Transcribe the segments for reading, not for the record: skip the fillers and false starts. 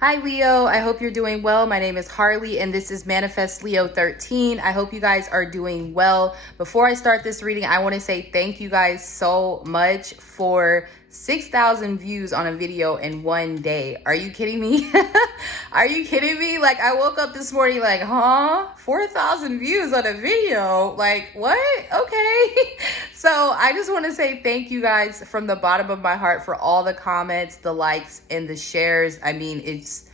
Hi Leo, I hope you're doing well. My name is Harley and this is Manifest Leo 13. I hope you guys are doing well. Before I start this reading, I want to say thank you guys so much for 6,000 views on a video in one day. Are you kidding me? Are you kidding me? Like, I woke up this morning like, huh? 4,000 views on a video? Like, what? Okay. So I just want to say thank you guys from the bottom of my heart for all the comments, the likes, and the shares. I mean, it's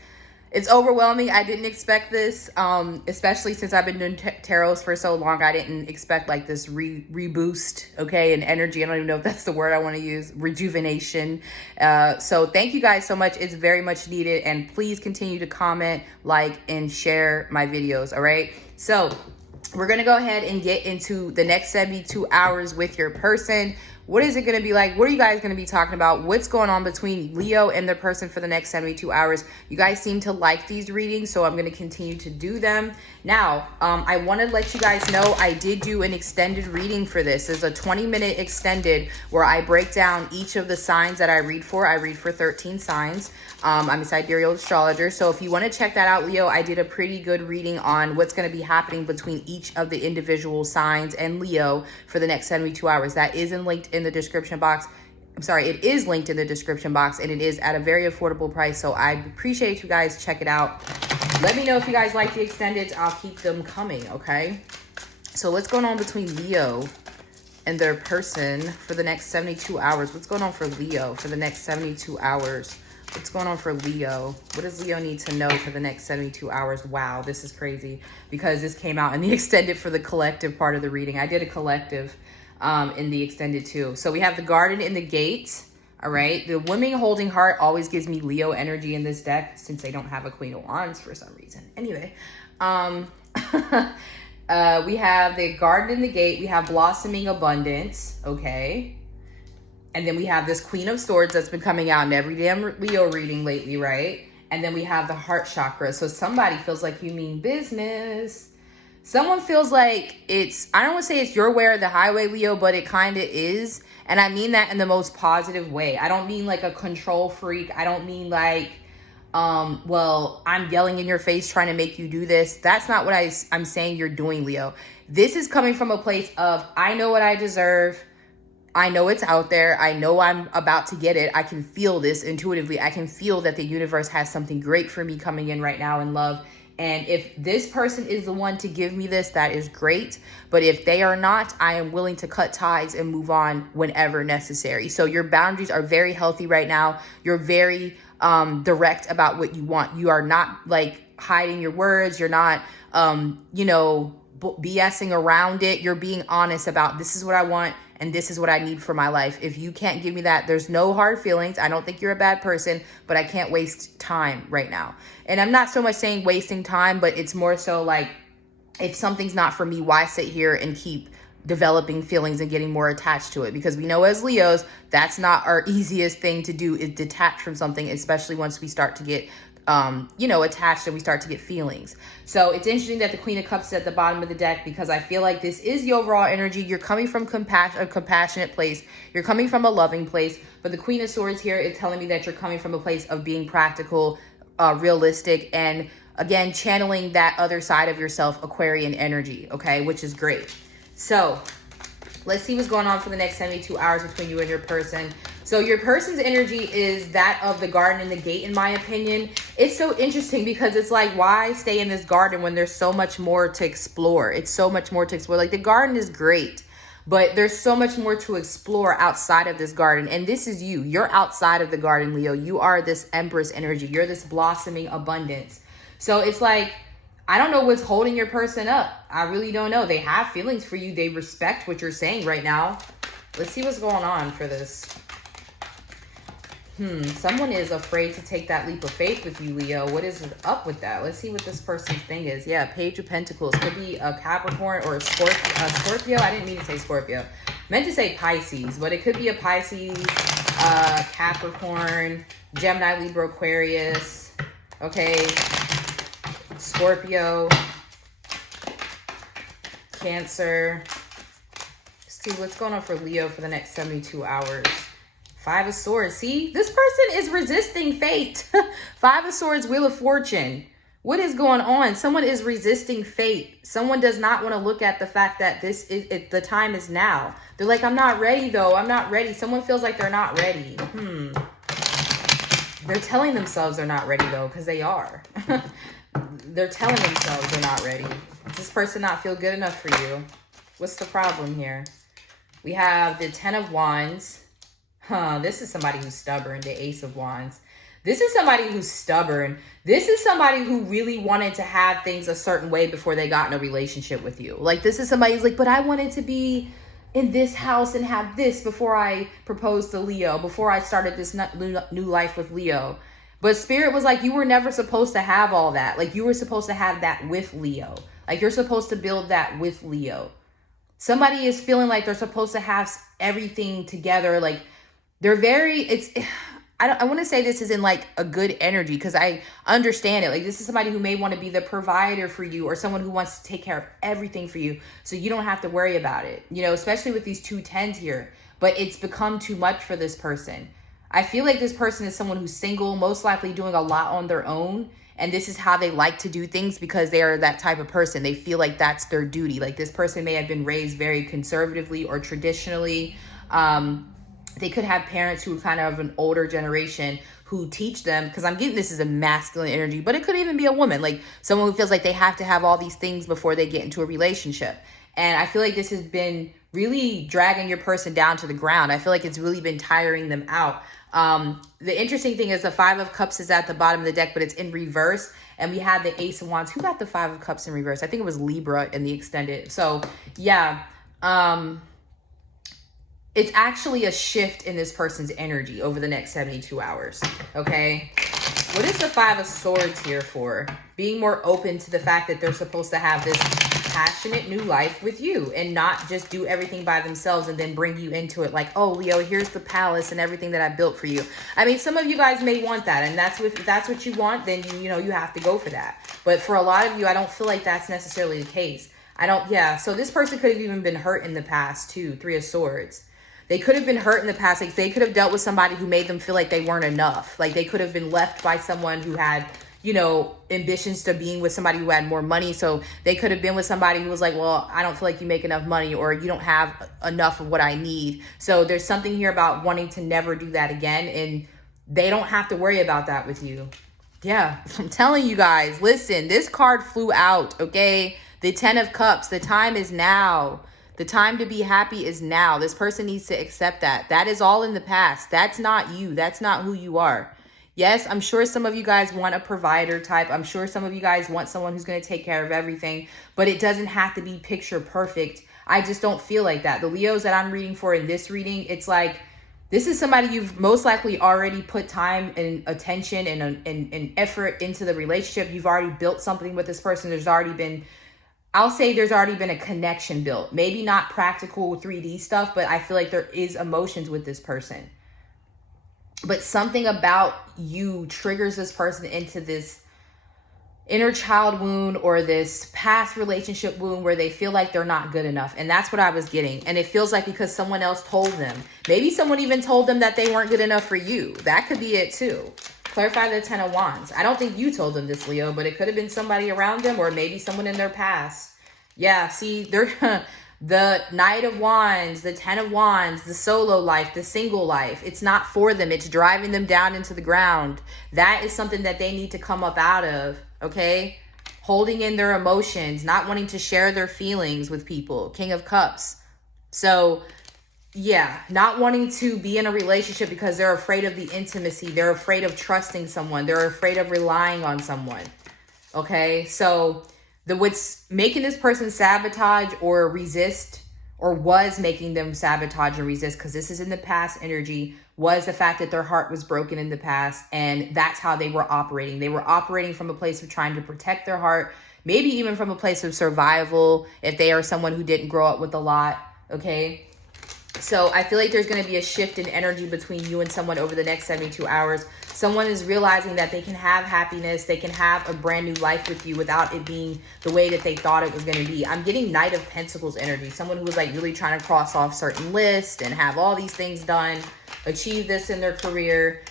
overwhelming. I didn't expect this, especially since I've been doing tarots for so long. I didn't expect like this reboost, okay, and energy. I don't even know if that's the word I want to use, rejuvenation. So thank you guys so much. It's very much needed. And please continue to comment, like, and share my videos, all right? So we're going to go ahead and get into the next 72 hours with your person. What is it going to be like? What are you guys going to be talking about? What's going on between Leo and their person for the next 72 hours? You guys seem to like these readings, so I'm going to continue to do them. Now, I want to let you guys know I did do an extended reading for this. It's a 20-minute extended where I break down each of the signs that I read for. I read for 13 signs. I'm a sidereal astrologer, so if you want to check that out, Leo, I did a pretty good reading on what's going to be happening between each of the individual signs and Leo for the next 72 hours. That is linked in the description box. I'm sorry, it is linked in the description box, and it is at a very affordable price, so I appreciate you guys check it out. Let me know if you guys like the extended. I'll keep them coming, okay? So what's going on between Leo and their person for the next 72 hours? What's going on for Leo for the next 72 hours? What's going on for Leo? What does Leo need to know for the next 72 hours? Wow, this is crazy because this came out in the extended for the collective part of the reading. I did a collective in the extended too. So we have the garden in the gate. All right. The woman holding heart always gives me Leo energy in this deck since they don't have a Queen of Wands for some reason. Anyway, we have the garden in the gate. We have blossoming abundance. Okay. And then we have this Queen of Swords that's been coming out in every damn Leo reading lately, right? And then we have the heart chakra. So somebody feels like you mean business. Someone feels like it's, I don't want to say it's your way or the highway, Leo, but it kind of is. And I mean that in the most positive way. I don't mean like a control freak. I don't mean like, well, I'm yelling in your face trying to make you do this. That's not what I'm saying you're doing, Leo. This is coming from a place of, I know what I deserve. I know it's out there. I know I'm about to get it. I can feel this intuitively. I can feel that the universe has something great for me coming in right now in love. And if this person is the one to give me this, that is great. But if they are not, I am willing to cut ties and move on whenever necessary. So your boundaries are very healthy right now. You're very direct about what you want. You are not like hiding your words. You're not, BSing around it. You're being honest about this is what I want and this is what I need for my life. If you can't give me that, there's no hard feelings. I don't think you're a bad person, but I can't waste time right now. And I'm not so much saying wasting time, but it's more so like, if something's not for me, why sit here and keep developing feelings and getting more attached to it? Because we know as Leos, that's not our easiest thing to do, is detach from something, especially once we start to get attached and we start to get feelings. So it's interesting that the Queen of Cups is at the bottom of the deck because I feel like this is the overall energy. You're coming from a compassionate place. You're coming from a loving place. But the Queen of Swords here is telling me that you're coming from a place of being practical, realistic, and again, channeling that other side of yourself, Aquarian energy, okay, which is great. So let's see what's going on for the next 72 hours between you and your person. So your person's energy is that of the garden and the gate, in my opinion. It's so interesting because it's like, why stay in this garden when there's so much more to explore? It's so much more to explore. Like, the garden is great, but there's so much more to explore outside of this garden. And this is you. You're outside of the garden, Leo. You are this Empress energy. You're this blossoming abundance. So it's like, I don't know what's holding your person up. I really don't know. They have feelings for you. They respect what you're saying right now. Let's see what's going on for this. Someone is afraid to take that leap of faith with you, Leo. What is up with that? Let's see what this person's thing is. Yeah, Page of Pentacles. Could be a Capricorn or a Scorpio. I didn't mean to say Scorpio. Meant to say Pisces, but it could be a Pisces, Capricorn, Gemini, Libra, Aquarius. Okay. Scorpio. Cancer. Let's see what's going on for Leo for the next 72 hours. Five of Swords. See, this person is resisting fate. Five of Swords, Wheel of Fortune. What is going on? Someone is resisting fate. Someone does not want to look at the fact that the time is now. They're like, I'm not ready though. I'm not ready. Someone feels like they're not ready. They're telling themselves they're not ready though, because they are. They're telling themselves they're not ready. Does this person not feel good enough for you? What's the problem here? We have the Ten of Wands. This is somebody who's stubborn. The Ace of Wands. This is somebody who's stubborn. This is somebody who really wanted to have things a certain way before they got in a relationship with you. Like, this is somebody who's like, but I wanted to be in this house and have this before I proposed to Leo, before I started this new life with Leo. But Spirit was like, you were never supposed to have all that. Like, you were supposed to have that with Leo. Like, you're supposed to build that with Leo. Somebody is feeling like they're supposed to have everything together. Like, they're very, I want to say this is in like a good energy, because I understand it. Like, this is somebody who may want to be the provider for you, or someone who wants to take care of everything for you, so you don't have to worry about it, you know, especially with these 2 10s here. But it's become too much for this person. I feel like this person is someone who's single, most likely doing a lot on their own. And this is how they like to do things, because they are that type of person. They feel like that's their duty. Like, this person may have been raised very conservatively or traditionally. They could have parents who are kind of an older generation who teach them, because I'm getting this is a masculine energy, but it could even be a woman, like someone who feels like they have to have all these things before they get into a relationship. And I feel like this has been really dragging your person down to the ground. I feel like it's really been tiring them out. The interesting thing is the Five of Cups is at the bottom of the deck, but it's in reverse. And we have the Ace of Wands. Who got the Five of Cups in reverse? I think it was Libra in the extended. So yeah, it's actually a shift in this person's energy over the next 72 hours. Okay. What is the Five of Swords here for? Being more open to the fact that they're supposed to have this passionate new life with you, and not just do everything by themselves and then bring you into it like, oh, Leo, here's the palace and everything that I built for you. I mean, some of you guys may want that, and if that's what you want, then you know you have to go for that. But for a lot of you, I don't feel like that's necessarily the case. So this person could have even been hurt in the past too. Three of Swords. They could have been hurt in the past. Like, they could have dealt with somebody who made them feel like they weren't enough. Like, they could have been left by someone who had, you know, ambitions to being with somebody who had more money. So they could have been with somebody who was like, well, I don't feel like you make enough money, or you don't have enough of what I need. So there's something here about wanting to never do that again. And they don't have to worry about that with you. Yeah, I'm telling you guys, listen, this card flew out, okay? The Ten of Cups, the time is now. The time to be happy is now. This person needs to accept that. That is all in the past. That's not you. That's not who you are. Yes, I'm sure some of you guys want a provider type. I'm sure some of you guys want someone who's going to take care of everything, but it doesn't have to be picture perfect. I just don't feel like that. The Leos that I'm reading for in this reading, it's like, this is somebody you've most likely already put time and attention and effort into the relationship. You've already built something with this person. There's already been a connection built. Maybe not practical 3D stuff, but I feel like there is emotions with this person. But something about you triggers this person into this inner child wound, or this past relationship wound where they feel like they're not good enough. And that's what I was getting. And it feels like because someone else told them. Maybe someone even told them that they weren't good enough for you. That could be it too. Clarify the Ten of Wands. I don't think you told them this, Leo, but it could have been somebody around them, or maybe someone in their past. Yeah, see, they're the Knight of Wands, the Ten of Wands, the solo life, the single life. It's not for them. It's driving them down into the ground. That is something that they need to come up out of, okay? Holding in their emotions, not wanting to share their feelings with people. King of Cups. So yeah, not wanting to be in a relationship because they're afraid of the intimacy. They're afraid of trusting someone. They're afraid of relying on someone. Okay, so what's making this person sabotage or resist, or was making them sabotage and resist, because this is in the past energy, was the fact that their heart was broken in the past, and that's how they were operating. They were operating from a place of trying to protect their heart, maybe even from a place of survival if they are someone who didn't grow up with a lot, okay? So I feel like there's going to be a shift in energy between you and someone over the next 72 hours. Someone is realizing that they can have happiness. They can have a brand new life with you without it being the way that they thought it was going to be. I'm getting Knight of Pentacles energy. Someone who was like really trying to cross off certain lists and have all these things done. achieve this in their career.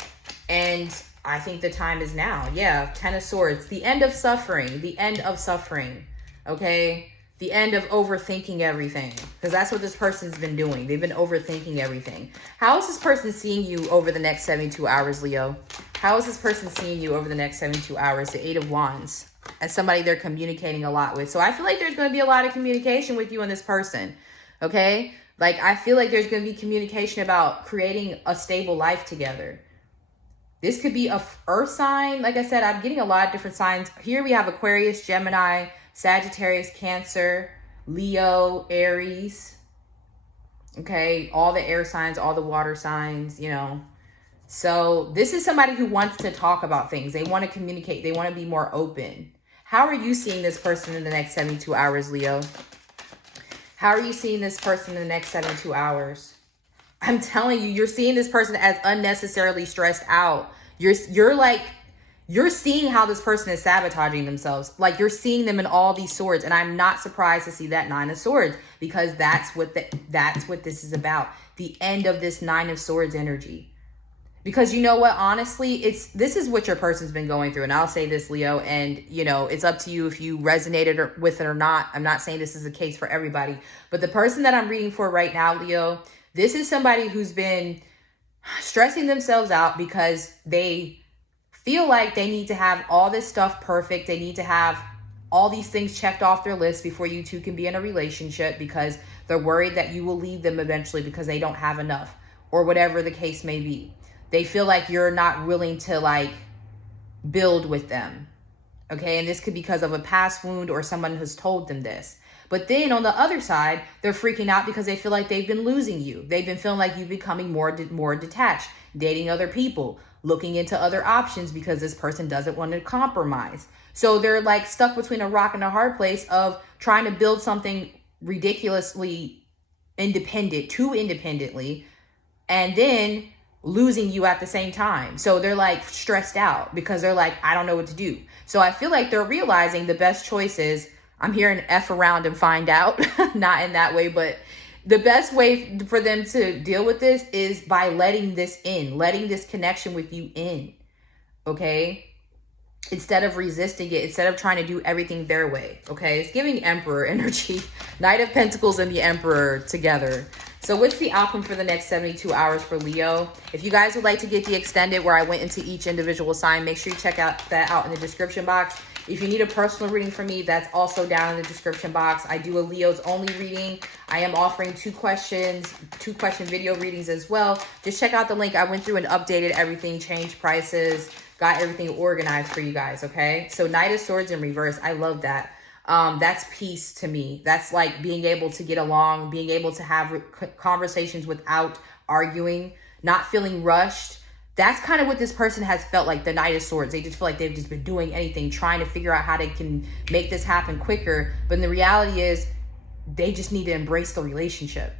And I think the time is now. Yeah, 10 of Swords. The end of suffering. The end of suffering. Okay? The end of overthinking everything. Because that's what this person's been doing. They've been overthinking everything. How is this person seeing you over the next 72 hours, Leo? How is this person seeing you over the next 72 hours? The 8 of Wands. As somebody they're communicating a lot with. So I feel like there's going to be a lot of communication with you and this person. Okay? Like, I feel like there's going to be communication about creating a stable life together. This could be a earth sign. Like I said, I'm getting a lot of different signs. Here we have Aquarius, Gemini, Sagittarius, Cancer, Leo, Aries. Okay, all the air signs, all the water signs, you know. So this is somebody who wants to talk about things. They want to communicate. They want to be more open. How are you seeing this person in the next 72 hours, Leo? How are you seeing this person in the next 72 hours? I'm telling you, you're seeing this person as unnecessarily stressed out. You're seeing how this person is sabotaging themselves. Like, you're seeing them in all these swords. And I'm not surprised to see that 9 of Swords, because that's what this is about. The end of this 9 of Swords energy. Because you know what, honestly, this is what your person's been going through. And I'll say this, Leo, and you know, it's up to you if you resonated with it or not. I'm not saying this is the case for everybody, but the person that I'm reading for right now, Leo, this is somebody who's been stressing themselves out because they feel like they need to have all this stuff perfect. They need to have all these things checked off their list before you two can be in a relationship, because they're worried that you will leave them eventually because they don't have enough, or whatever the case may be. They feel like you're not willing to like build with them. Okay. And this could be because of a past wound or someone has told them this. But then on the other side, they're freaking out because they feel like they've been losing you. They've been feeling like you're becoming more detached, dating other people, looking into other options because this person doesn't want to compromise. So they're like stuck between a rock and a hard place of trying to build something ridiculously independent, too independently, and then losing you at the same time. So they're like stressed out because they're like, I don't know what to do. So I feel like they're realizing the best choice is, I'm hearing F around and find out, not in that way, but the best way for them to deal with this is by letting this in, letting this connection with you in. Okay. Instead of resisting it, instead of trying to do everything their way. Okay. It's giving Emperor energy, Knight of Pentacles and the Emperor together. So what's the outcome for the next 72 hours for Leo? If you guys would like to get the extended where I went into each individual sign, make sure you check that out in the description box. If you need a personal reading from me, that's also down in the description box. I do a Leo's only reading. I am offering two question video readings as well. Just check out the link. I went through and updated everything, changed prices, got everything organized for you guys, okay? So Knight of Swords in reverse. I love that. That's peace to me. That's like being able to get along, being able to have conversations without arguing, not feeling rushed. That's kind of what this person has felt like, the Knight of Swords. They just feel like they've just been doing anything, trying to figure out how they can make this happen quicker. But the reality is they just need to embrace the relationship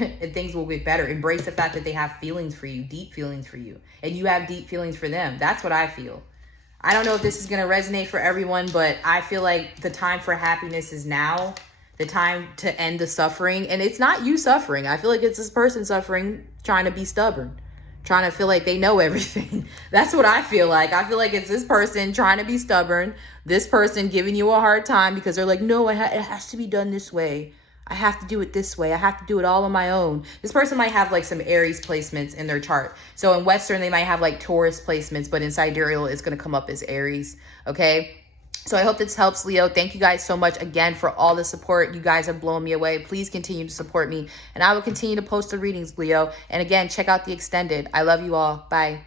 and things will get better. Embrace the fact that they have feelings for you, deep feelings for you, and you have deep feelings for them. That's what I feel. I don't know if this is going to resonate for everyone, but I feel like the time for happiness is now. The time to end the suffering. And it's not you suffering. I feel like it's this person suffering, trying to be stubborn, trying to feel like they know everything. That's what I feel like. I feel like it's this person trying to be stubborn, this person giving you a hard time because they're like, no, it has to be done this way. I have to do it this way. I have to do it all on my own. This person might have like some Aries placements in their chart. So in Western, they might have like Taurus placements, but in Sidereal, it's going to come up as Aries. Okay. So I hope this helps, Leo. Thank you guys so much again for all the support. You guys have blown me away. Please continue to support me, and I will continue to post the readings, Leo. And again, check out the extended. I love you all. Bye.